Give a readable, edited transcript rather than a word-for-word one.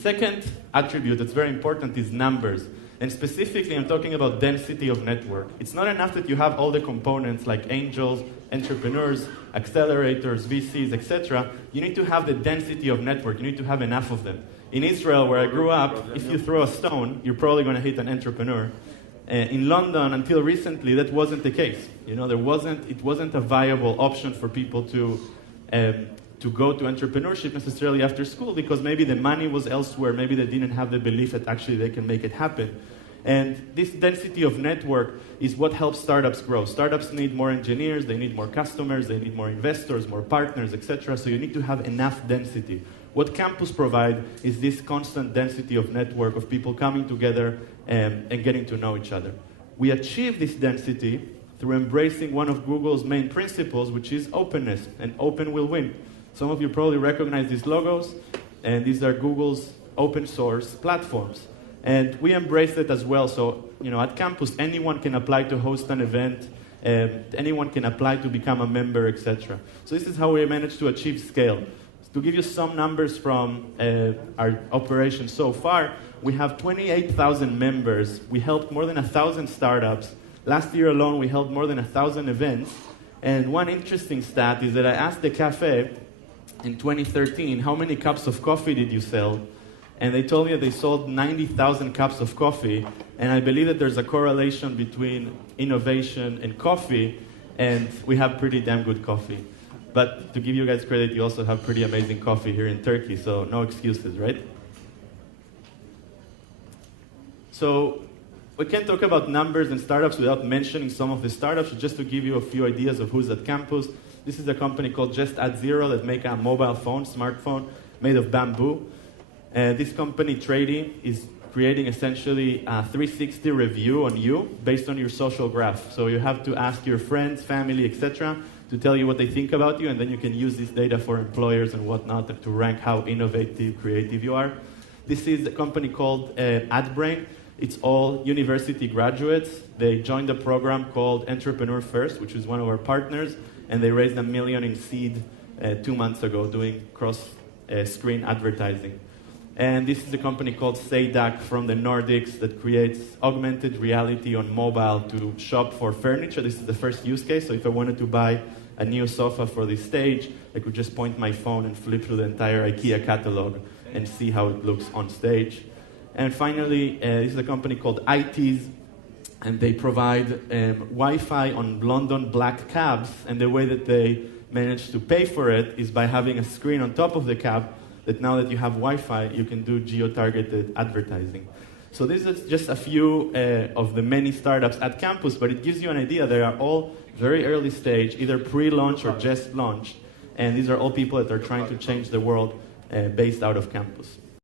second attribute that's very important is numbers. And specifically, I'm talking about density of network. It's not enough that you have all the components like angels, entrepreneurs, accelerators, VCs, etc. You need to have the density of network. You need to have enough of them. In Israel, where I grew up, if you throw a stone, you're probably going to hit an entrepreneur. In London, until recently, that wasn't the case. You know, it wasn't a viable option for people to go to entrepreneurship necessarily after school because maybe the money was elsewhere, maybe they didn't have the belief that actually they can make it happen. And this density of network is what helps startups grow. Startups need more engineers, they need more customers, they need more investors, more partners, etc. So you need to have enough density. What campus provide is this constant density of network of people coming together and getting to know each other. We achieve this density through embracing one of Google's main principles, which is openness, and open will win. Some of you probably recognize these logos, and these are Google's open source platforms. And we embrace it as well. So, you know, at campus, anyone can apply to host an event, anyone can apply to become a member, etc. So this is how we managed to achieve scale. To give you some numbers from our operation so far, we have 28,000 members. We helped more than 1,000 startups. Last year alone, we held more than 1,000 events. And one interesting stat is that I asked the cafe in 2013, how many cups of coffee did you sell? And they told me that they sold 90,000 cups of coffee. And I believe that there's a correlation between innovation and coffee, and we have pretty damn good coffee. But to give you guys credit, you also have pretty amazing coffee here in Turkey, so no excuses, right? So we can't talk about numbers and startups without mentioning some of the startups. Just to give you a few ideas of who's at campus, this is a company called Just Add Zero that make a mobile phone, smartphone, made of bamboo. This company, Trady, is creating essentially a 360 review on you based on your social graph. So you have to ask your friends, family, etc., to tell you what they think about you, and then you can use this data for employers and whatnot to rank how innovative, creative you are. This is a company called AdBrain. It's all university graduates. They joined a program called Entrepreneur First, which is one of our partners, and they raised $1 million in seed 2 months ago doing cross-screen advertising. And this is a company called Saydak from the Nordics that creates augmented reality on mobile to shop for furniture. This is the first use case, so if I wanted to buy a new sofa for this stage, I could just point my phone and flip through the entire IKEA catalog and see how it looks on stage. And finally, this is a company called ITs, and they provide Wi-Fi on London black cabs, and the way that they manage to pay for it is by having a screen on top of the cab that now that you have Wi-Fi, you can do geo-targeted advertising. So this is just a few of the many startups at campus, but it gives you an idea. They are all very early stage, either pre-launch or just launched, and these are all people that are trying to change the world based out of campus.